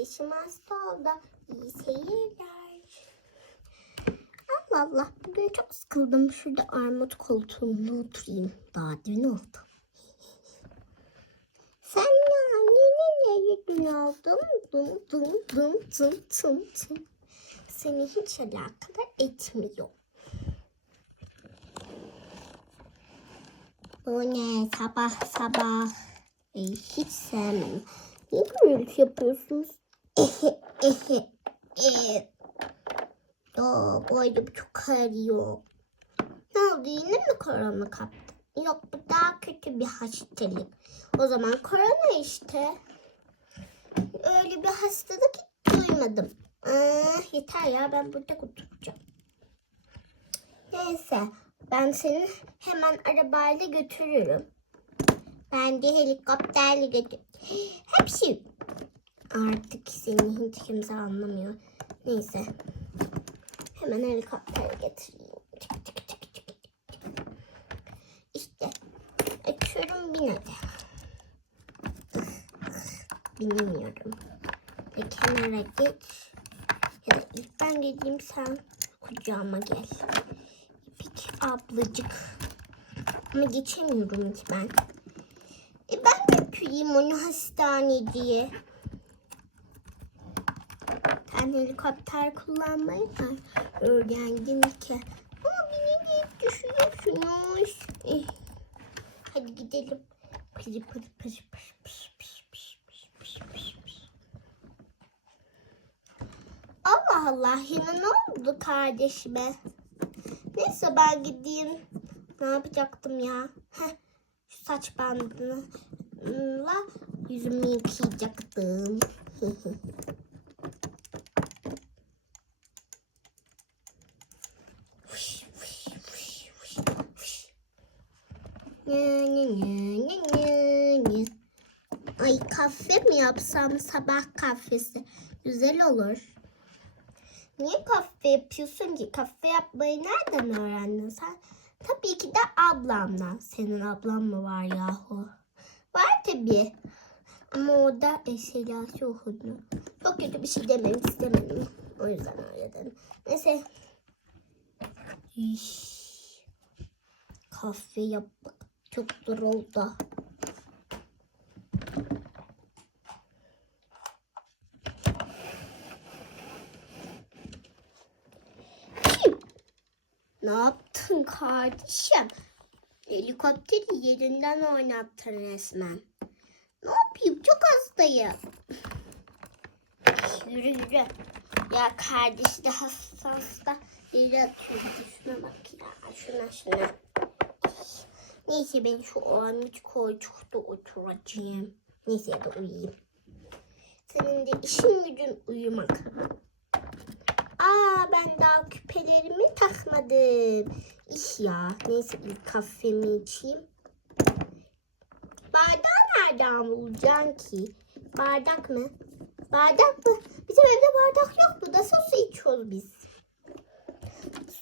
kardeşim hasta oldu. İyi seyirler. Allah Allah. Bugün çok sıkıldım. Şurada armut koltuğunda oturayım. Daha dün oldu. Sen ya yine ne gün oldun? Dum dum dum dum dum dum. Seni hiç alakadar etmiyor. Bu ne sabah sabah. Ey, hiç sevmem. Niye gürültü yapıyorsunuz? Aa, boynum çok ağrıyor. Ne oldu yine mi korona kaptın? Yok bu daha kötü bir hastalık. O zaman korona işte. Öyle bir hastalık hiç duymadım. Aa, yeter ya ben burada oturacağım. Neyse ben seni hemen arabayla götürürüm. Ben de helikopterle götür. Hepsi. Artık seni hiç kimse anlamıyor. Neyse. Hemen helikopter getireyim. Çık. İşte. Açıyorum bin hadi. Binemiyorum. Ve kenara geç. Ya da ilk ben geleyim sen kucağıma gel. İpek ablacık. Ama geçemiyorum hiç ben. E ben götüreyim onu hastaneye. Ben helikopter kullanmayı da öğrendim ki. Ama beni de düşüyorsunuz. Eh, Hadi gidelim. Pışı pışı pışı pışı pışı pışı pışı pışı pışı pışı. Allah Allah yine ne oldu kardeşime? Neyse ben gideyim. Ne yapacaktım ya? Heh, şu saç bandını la yüzümü yıkayacaktım. Ay kahve mi yapsam sabah kahvesi? Güzel olur. Niye kahve yapıyorsun ki? Kahve yapmayı nereden öğrendin sen? Tabii ki de ablamdan. Senin ablan mı var yahu? Var tabii. Ama o da eşyası okudu. Çok kötü bir şey demek istemedim. O yüzden öyle dedim. Neyse. Kahve yapmak çok zor oldu. Ne yaptın kardeşim? Helikopteri yerinden oynattın resmen. Ne yapayım? Çok hastayım. Yürü yürü. Ya kardeşi de hasta hasta yere atıyor. Şuna bak ya. Şuna şuna. Neyse ben şu armut koltukta oturacağım. Neyse da uyuyayım. Senin de işin gücün uyumak. Aa ben daha küpelerimi takmadım. İş ya. Neyse ilk kahvemi içeyim. Bardağı nereden bulacaksın ki? Bardak mı? Bardak mı? Bizim evde bardak yok mu? Nasıl su içiyoruz biz?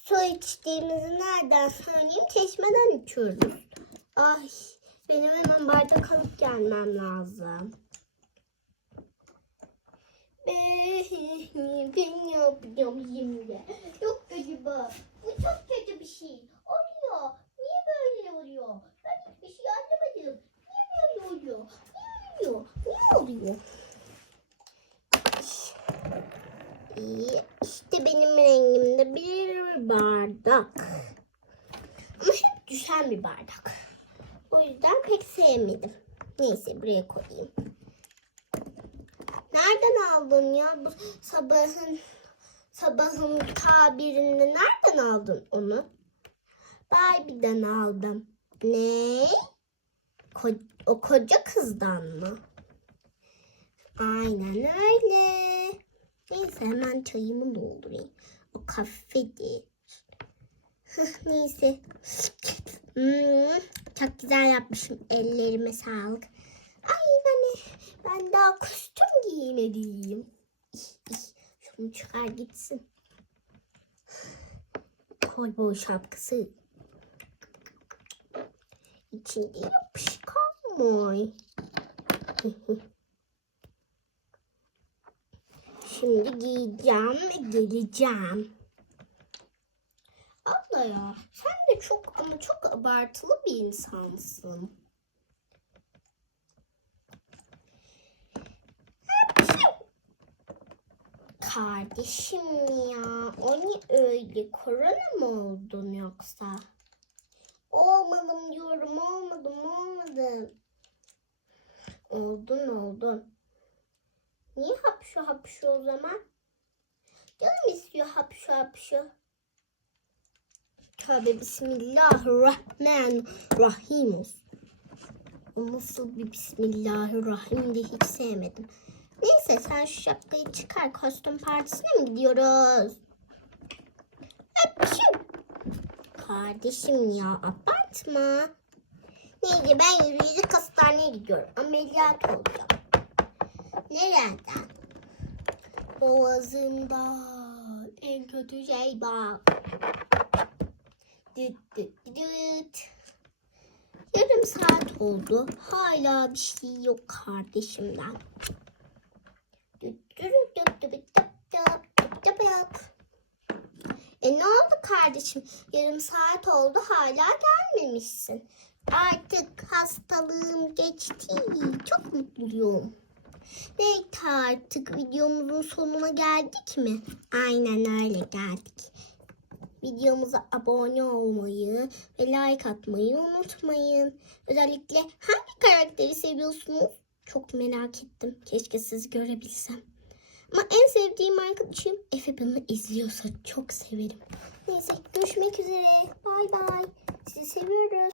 Su içtiğimizi nereden söyleyeyim? Çeşmeden içiyoruz. Ay benim hemen bardak alıp gelmem lazım. Ben, ben yapacağım şimdi. Yok galiba. Bu çok kötü bir şey. Oluyor. Niye böyle oluyor? Ben hiçbir şey anlamadım. Niye böyle oluyor? Niye oluyor? Niye oluyor? İşte benim rengimde bir bardak. Ama hep düşen bir bardak. O yüzden pek sevmedim. Neyse buraya koyayım. Nereden aldın ya bu sabahın sabahın tabirinde nereden aldın onu? Barbie'den aldım. Ne? Ko- o koca kızdan mı? Aynen öyle. Neyse hemen çayımı doldurayım. O kafede. Neyse. Hmm, çok güzel yapmışım. Ellerime sağlık. Ay ben, ben daha kostüm ih. Şunu çıkar gitsin. Kolboy şapkası. İçinde yapışkan mı? Şimdi giyeceğim ve geleceğim. Abla ya sen de çok ama çok abartılı bir insansın. Kardeşim ya o ne öyle korona mı oldun yoksa? Olmadım diyorum olmadım olmadım. Oldun oldun. Niye hapşu hapşu o zaman? Canım istiyor hapşu hapşu. Tövbe bismillahirrahmanirrahim olsun. O nasıl bir bismillahirrahim de hiç sevmedim. Neyse sen şu şapkayı çıkar. Kostüm partisine mi gidiyoruz? Hapşu. Kardeşim ya abartma. Neyse ben yürüyecek hastaneye gidiyorum. Ameliyat olacağım. Nereden? Boğazımdan. En kötü şey bak. Yarım saat oldu. Hala bir şey yok kardeşimden. E ne oldu kardeşim? Yarım saat oldu hala gelmemişsin. Artık hastalığım geçti. Çok mutluyum. Neyse artık videomuzun sonuna geldik mi? Aynen öyle geldik. Videomuza abone olmayı ve like atmayı unutmayın. Özellikle hangi karakteri seviyorsunuz? Çok merak ettim. Keşke siz görebilsem. Ama en sevdiğim arkadaşım Efe beni izliyorsa çok severim. Neyse görüşmek üzere. Bay bay. Sizi seviyoruz.